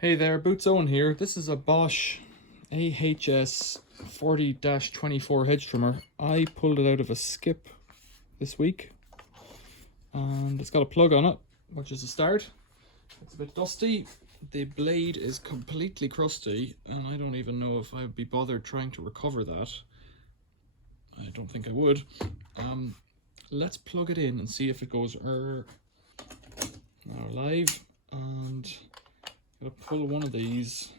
Hey there, Boots Owen here. This is a Bosch AHS 40-24 hedge trimmer. I pulled it out of a skip this week and it's got a plug on it, which is a start. It's a bit dusty. The blade is completely crusty and I don't even know if I'd be bothered trying to recover that. I don't think I would. Let's plug it in and see if it goes now live, and I'm gonna pull one of these.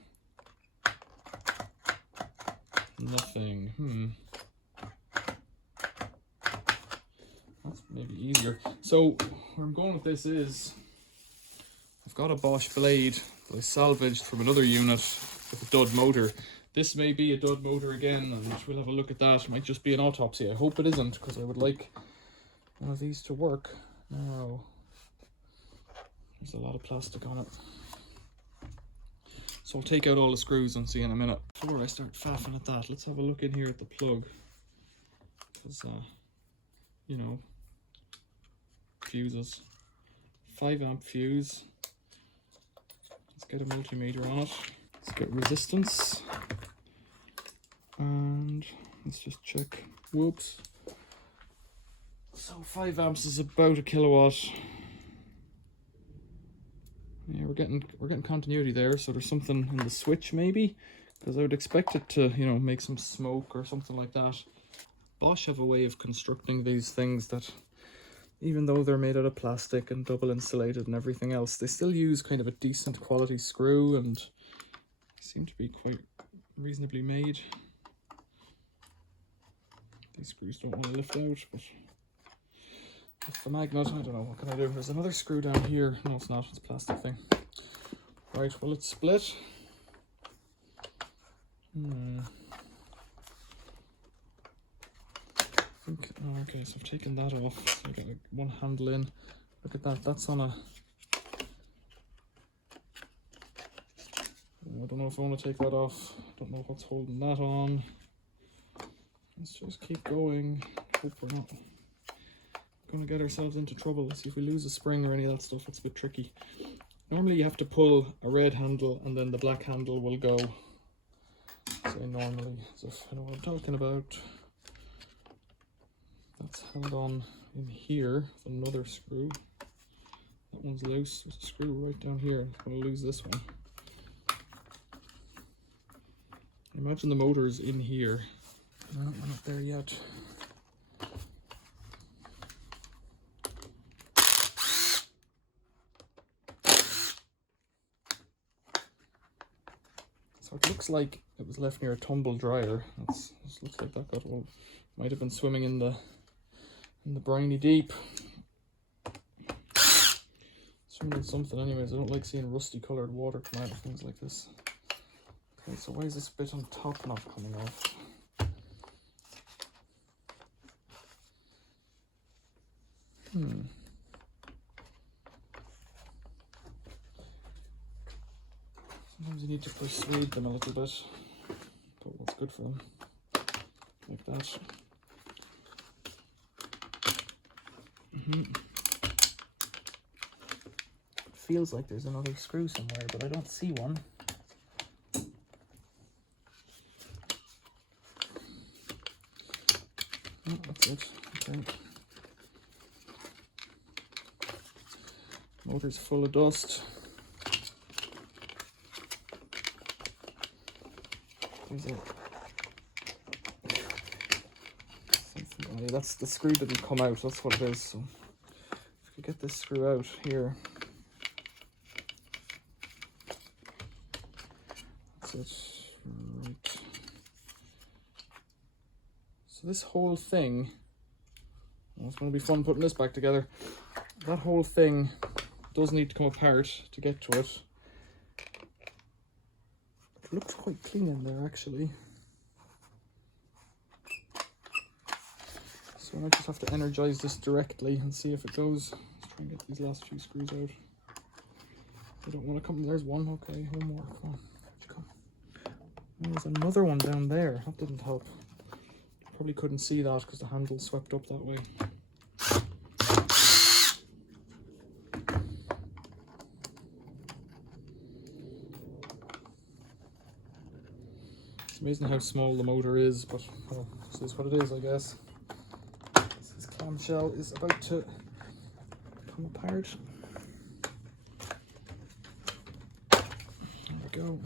Nothing. That's maybe easier. So where I'm going with this is I've got a Bosch blade that I salvaged from another unit with a dud motor. This may be a dud motor again, and we'll have a look at that. It might just be an autopsy. I hope it isn't, because I would like one of these to work. Now, there's a lot of plastic on it. So I'll take out all the screws and see in a minute. Before I start faffing at that, let's have a look in here at the plug. Because, you know, fuses. 5 amp fuse. Let's get a multimeter on it. Let's get resistance. And let's just check. Whoops. So 5 amps is about a kilowatt. Yeah, we're getting continuity there, so there's something in the switch maybe, because I would expect it to, you know, make some smoke or something like that. Bosch have a way of constructing these things that, even though they're made out of plastic and double insulated and everything else, they still use kind of a decent quality screw and seem to be quite reasonably made. These screws don't want to lift out, but with the magnet, I don't know, what can I do? There's another screw down here. No, it's not, it's a plastic thing. Right, well, it's split. Okay, so I've taken that off. So I've got like one handle in. Look at that, that's on a... I don't know if I want to take that off. I don't know what's holding that on. Let's just keep going. Hope we're not going to get ourselves into trouble. Let's see if we lose a spring or any of that stuff. It's a bit tricky. Normally you have to pull a red handle and then the black handle will go. Say normally, as if I know what I'm talking about. That's held on in here with another screw. That one's loose. There's a screw right down here. I'm going to lose this one. Imagine the motor's in here. No, we're not there yet. So it looks like it was left near a tumble dryer. This looks like that got all, might have been swimming in the briny deep. Swimming in something anyways. I don't like seeing rusty coloured water come out of things like this. Okay, so why is this bit on top not coming off? Sometimes you need to persuade them a little bit. But what's good for them? Like that. It feels like there's another screw somewhere, but I don't see one. Oh, that's it. Okay. Motor's full of dust. There's a... Oh, yeah, that's the screw didn't come out. That's what it is. So if we get this screw out here, that's it. Right. So this whole thing, well, it's going to be fun putting this back together. That whole thing does need to come apart to get to it. It looks quite clean in there actually. So I might just have to energize this directly and see if it goes. Let's try and get these last few screws out. They don't want to come. There's one. Okay, one more. Come on. Come. There's another one down there. That didn't help. Probably couldn't see that because the handle swept up that way. It's amazing how small the motor is, but well, this is what it is, I guess. This clamshell is about to come apart. There we go.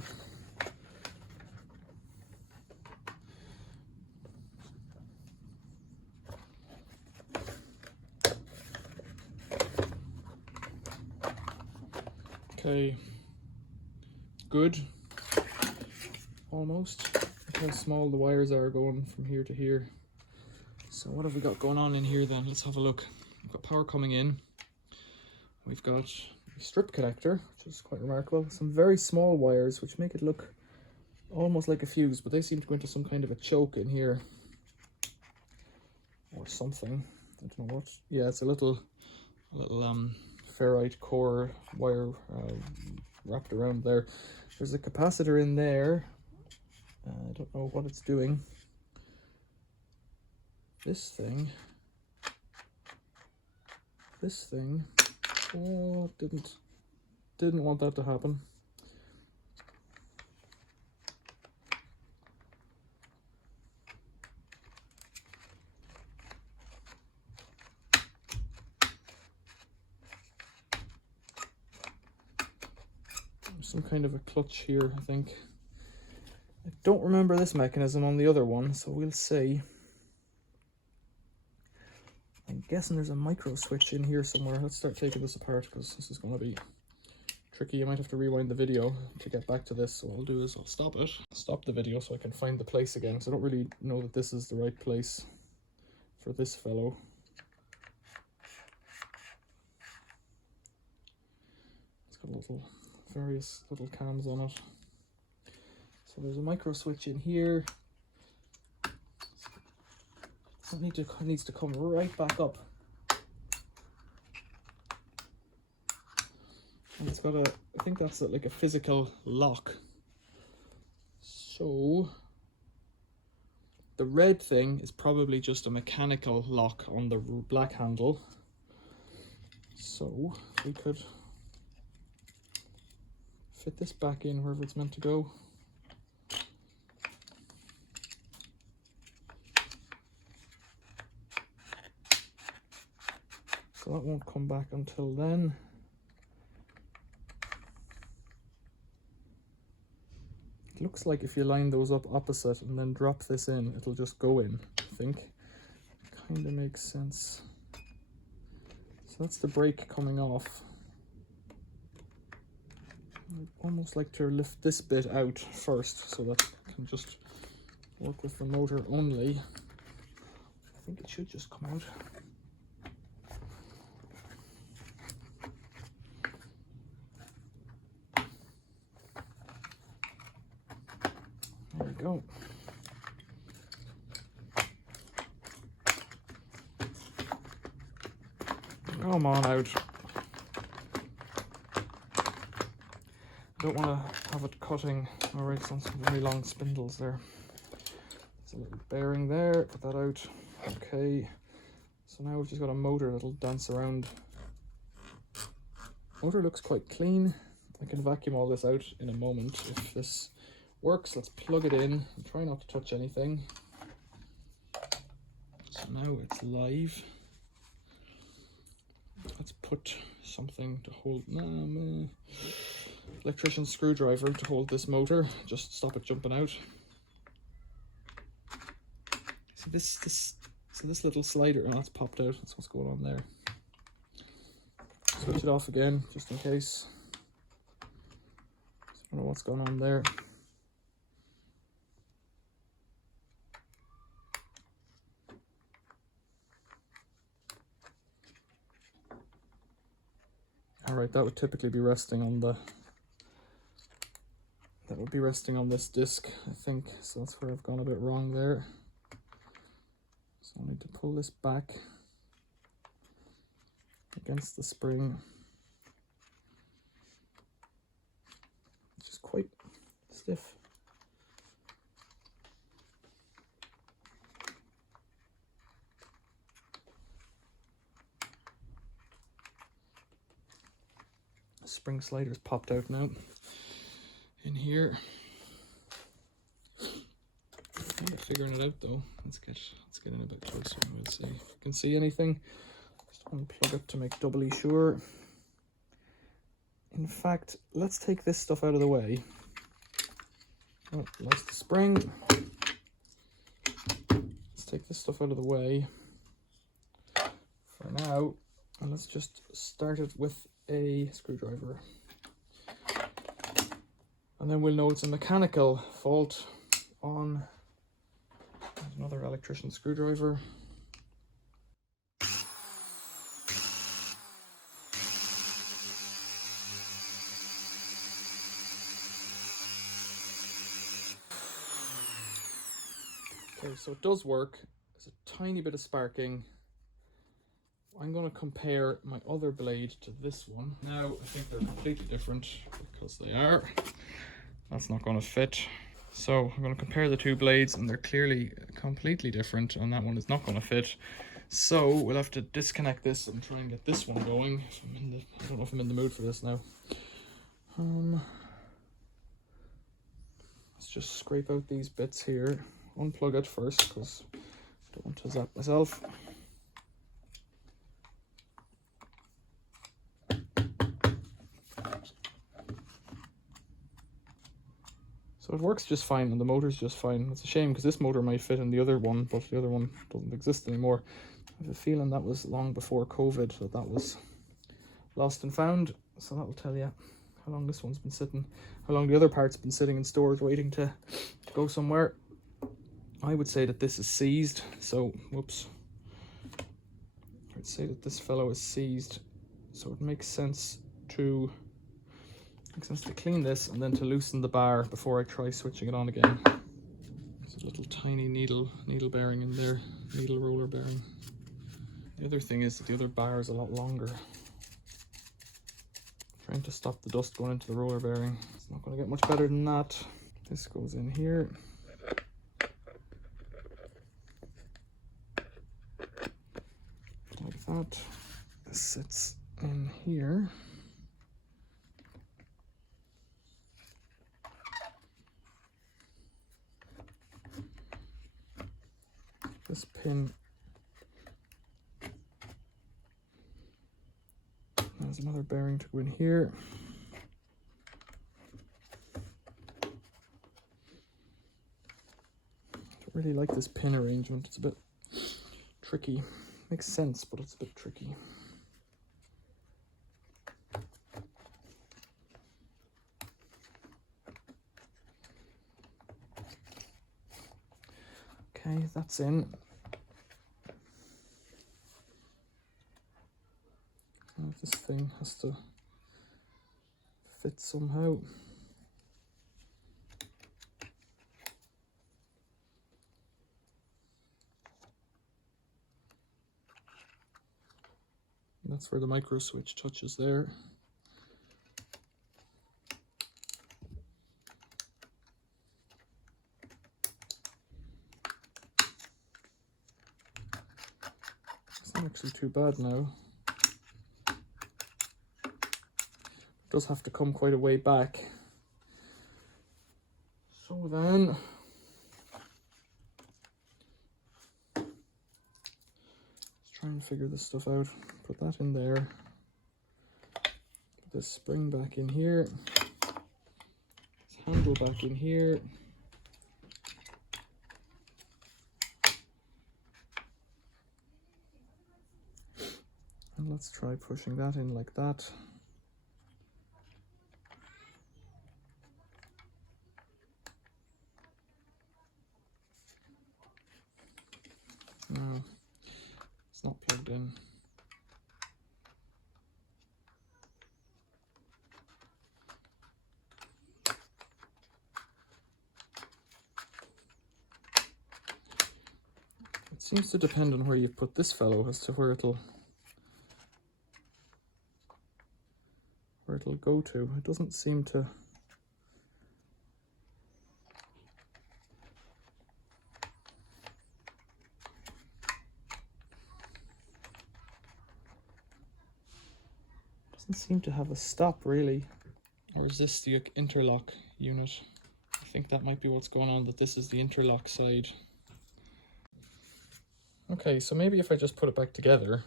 Okay, good, almost. Look how small the wires are going from here to here. So what have we got going on in here then? Let's have a look. We've got power coming in. We've got a strip connector, which is quite remarkable. Some very small wires, which make it look almost like a fuse, but they seem to go into some kind of a choke in here. Or something. I don't know what. Yeah, it's a little ferrite core wire wrapped around there. There's a capacitor in there. I don't know what it's doing. This thing, oh, didn't want that to happen. Some kind of a clutch here, I think. I don't remember this mechanism on the other one, so we'll see. I'm guessing there's a micro switch in here somewhere. Let's start taking this apart because this is going to be tricky. You might have to rewind the video to get back to this. So what I'll do is I'll stop the video so I can find the place again. So I don't really know that this is the right place for this fellow. It's got various little cams on it. So there's a micro switch in here. So it needs to come right back up. And it's got I think that's like a physical lock. So the red thing is probably just a mechanical lock on the black handle. So we could fit this back in wherever it's meant to go. So that won't come back until then. It looks like if you line those up opposite and then drop this in, it'll just go in, I think. Kind of makes sense. So that's the brake coming off. I'd almost like to lift this bit out first so that I can just work with the motor only. I think it should just come out. There we go. Come on out. I don't want to have it cutting. Alright, some very long spindles there. There's a little bearing there, put that out. Okay, so now we've just got a motor that'll dance around. Motor looks quite clean. I can vacuum all this out in a moment if this works. Let's plug it in and try not to touch anything. So now it's live. Let's put something to hold, electrician screwdriver to hold this motor, just stop it jumping out. So this little slider, that's popped out, that's what's going on there. Switch it off again, just in case. I don't know what's going on there. Alright, that would typically be resting on this disc, I think. So that's where I've gone a bit wrong there. So I need to pull this back against the spring, which is quite stiff. Spring slider's popped out now in here. figuring it out though. Let's get in a bit closer and we'll see if we can see anything. Just unplug it to make doubly sure. In fact, let's take this stuff out of the way. Oh, lost the spring. Let's take this stuff out of the way for now, and let's just start it with a screwdriver. And then we'll know it's a mechanical fault on another electrician screwdriver. Okay, so it does work. There's a tiny bit of sparking. I'm going to compare my other blade to this one. Now, I think they're completely different because they are. That's not going to fit. So I'm going to compare the two blades and they're clearly completely different, and that one is not going to fit. So we'll have to disconnect this and try and get this one going. I don't know if I'm in the mood for this now. Let's just scrape out these bits here. Unplug it first because I don't want to zap myself. So it works just fine and the motor's just fine. It's a shame because this motor might fit in the other one, but the other one doesn't exist anymore. I have a feeling that was long before COVID that was lost and found. So that will tell you how long this one's been sitting, how long the other part's been sitting in storage waiting to go somewhere. I would say that this is seized, so whoops. I'd say that this fellow is seized, so it makes sense to clean this and then to loosen the bar before I try switching it on again. There's a little tiny needle bearing in there, needle roller bearing. The other thing is that the other bar is a lot longer. Trying to stop the dust going into the roller bearing. It's not going to get much better than that. This goes in here. Like that. This sits in here. This pin has another bearing to go in here. I don't really like this pin arrangement. It's a bit tricky. Makes sense, but it's a bit tricky. Okay, that's in. Now this thing has to fit somehow. And that's where the micro switch touches there. It's not actually too bad now. It does have to come quite a way back. So then, let's try and figure this stuff out. Put that in there. Put this spring back in here. This handle back in here. And let's try pushing that in like that. No, it's not plugged in. It seems to depend on where you put this fellow as to where it'll go to. It doesn't seem to. Doesn't seem to have a stop really. Or is this the interlock unit? I think that might be what's going on, that this is the interlock side. Okay, so maybe if I just put it back together,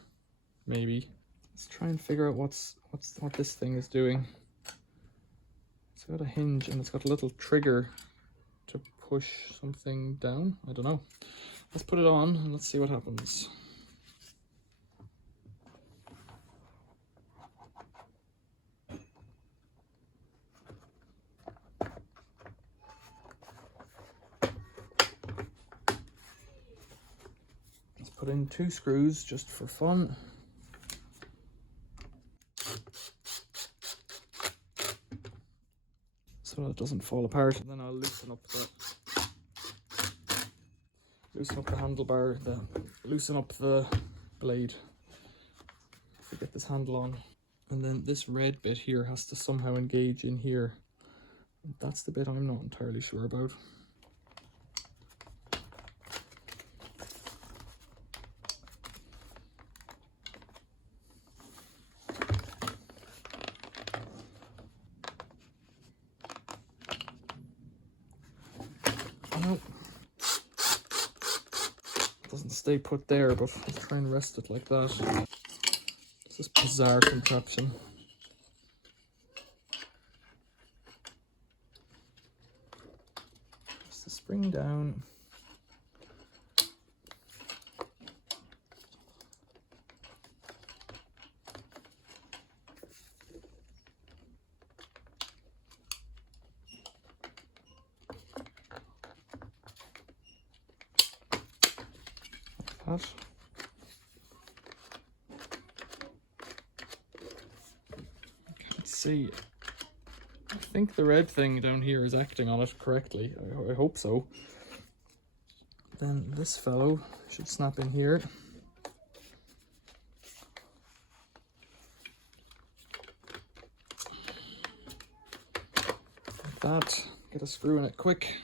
maybe. Let's try and figure out what this thing is doing. It's got a hinge and it's got a little trigger to push something down. I don't know. Let's put it on and let's see what happens. Let's put in 2 screws just for fun. So that it doesn't fall apart, and then I'll loosen up the handlebar, loosen up the blade. If we get this handle on. And then this red bit here has to somehow engage in here. That's the bit I'm not entirely sure about. Nope. Doesn't stay put there, but let's try and rest it like that. It's this bizarre contraption. Press the spring down. Like that. See, I think the red thing down here is acting on it correctly. I hope so. Then this fellow should snap in here. Like that. Get a screw in it quick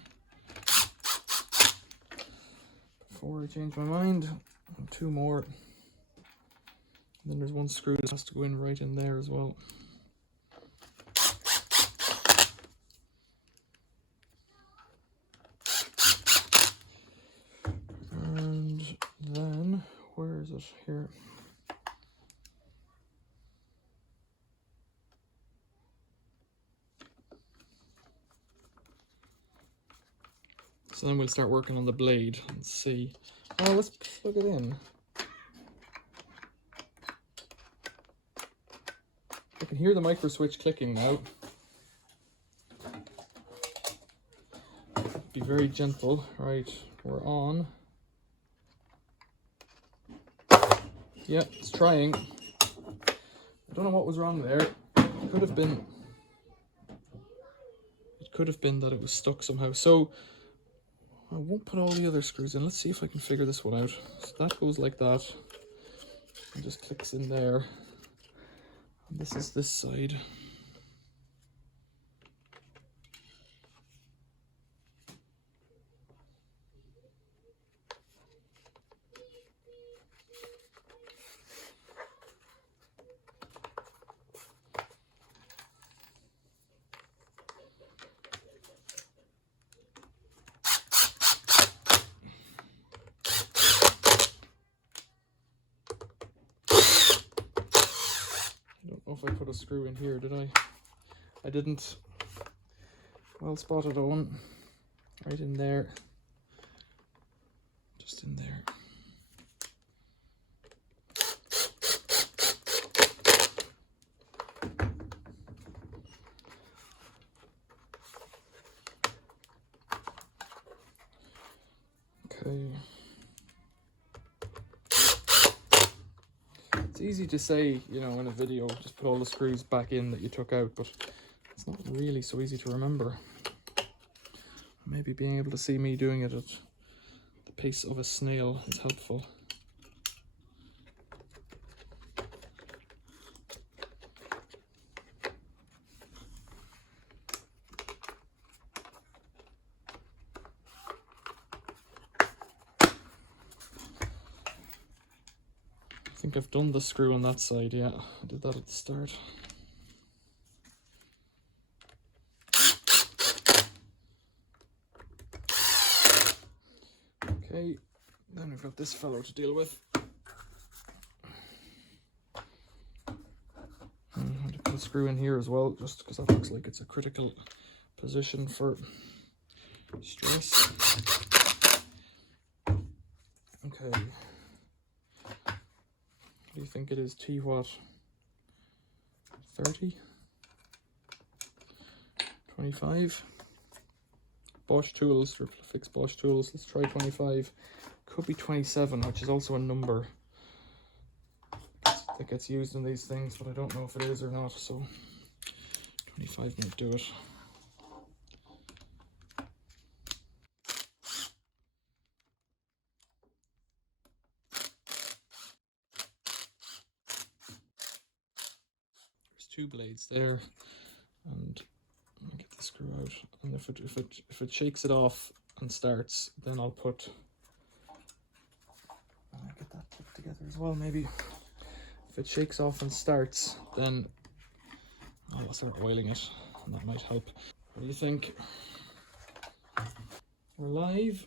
before I change my mind. And 2 more. And then there's 1 screw that has to go in right in there as well. Where is it? Here. So then we'll start working on the blade and see. Oh, let's plug it in. I can hear the micro switch clicking now. Be very gentle. Right, we're on. Yeah, it's trying. I don't know what was wrong there. It could have been that it was stuck somehow. So I won't put all the other screws in. Let's see if I can figure this one out. So that goes like that. And just clicks in there. And this is this side. If I put a screw in here, did I? I didn't. Well spotted, Owen. Right in there. Just in there. Okay. It's easy to say, you know, in a video, just put all the screws back in that you took out, but it's not really so easy to remember. Maybe being able to see me doing it at the pace of a snail is helpful. I think I've done the screw on that side, yeah. I did that at the start. Okay, Then we've got this fellow to deal with. I'm going to put a screw in here as well, just because that looks like it's a critical position for stress. Okay. What do you think it is? T-watt? 30? 25? Bosch tools, for fixed Bosch tools. Let's try 25. Could be 27, which is also a number that gets used in these things, but I don't know if it is or not, so 25 might do it. There's two blades there, and I'll get the screw out. And if it shakes it off and starts, then I'll put. I'll get that put together as well, maybe. If it shakes off and starts, then I'll start oiling it, and that might help. What do you think? We're live.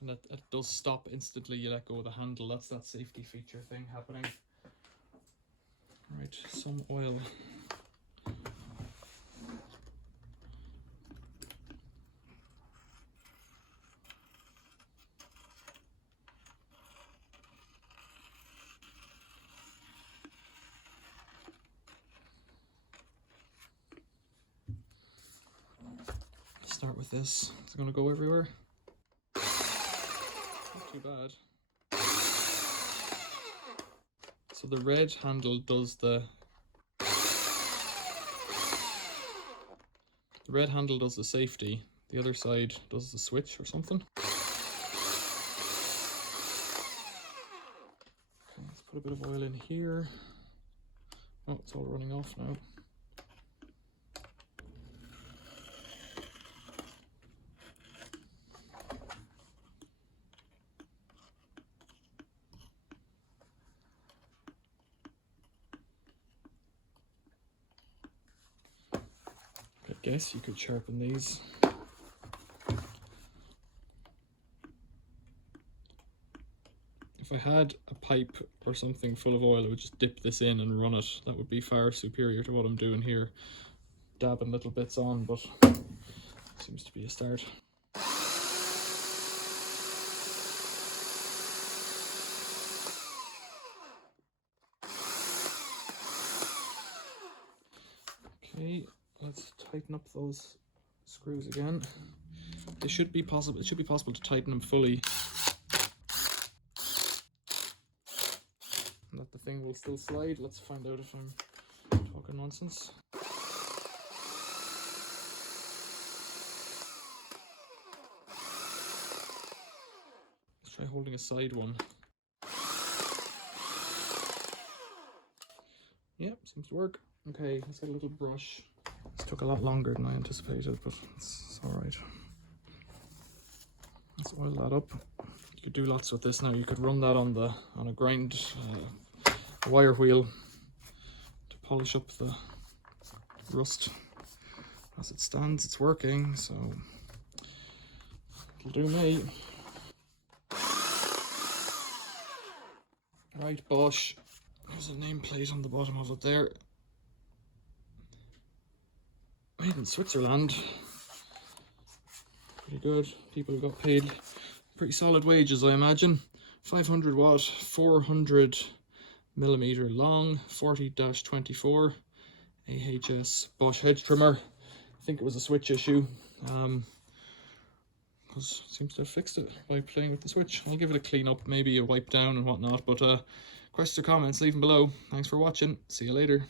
And it does stop instantly. You let go of the handle. That's that safety feature thing happening. Right, some oil. Start with this. It's going to go everywhere. Not too bad. So the red handle does the red handle does the safety. The other side does the switch or something. Okay, let's put a bit of oil in here. Oh, it's all running off now. I guess you could sharpen these. If I had a pipe or something full of oil, I would just dip this in and run it. That would be far superior to what I'm doing here. Dabbing little bits on, but seems to be a start. Okay, let's tighten up those screws again. It should be possible to tighten them fully, and that the thing will still slide. Let's find out if I'm talking nonsense. Let's try holding a side one. Yep, seems to work. Okay, let's get a little brush. This took a lot longer than I anticipated, but it's alright. Let's oil that up. You could do lots with this now. You could run that on a grind wire wheel to polish up the rust. As it stands, it's working, so it'll do me. Right, Bosch. There's a nameplate on the bottom of it there. Made in Switzerland. Pretty good. People have got paid pretty solid wages, I imagine. 500 watt, 400 millimeter long, 40-24 AHS Bosch hedge trimmer. I think it was a switch issue, because it seems to have fixed it by playing with the switch. I'll give it a clean up, maybe a wipe down and whatnot, but questions or comments, leave them below. Thanks for watching. See you later.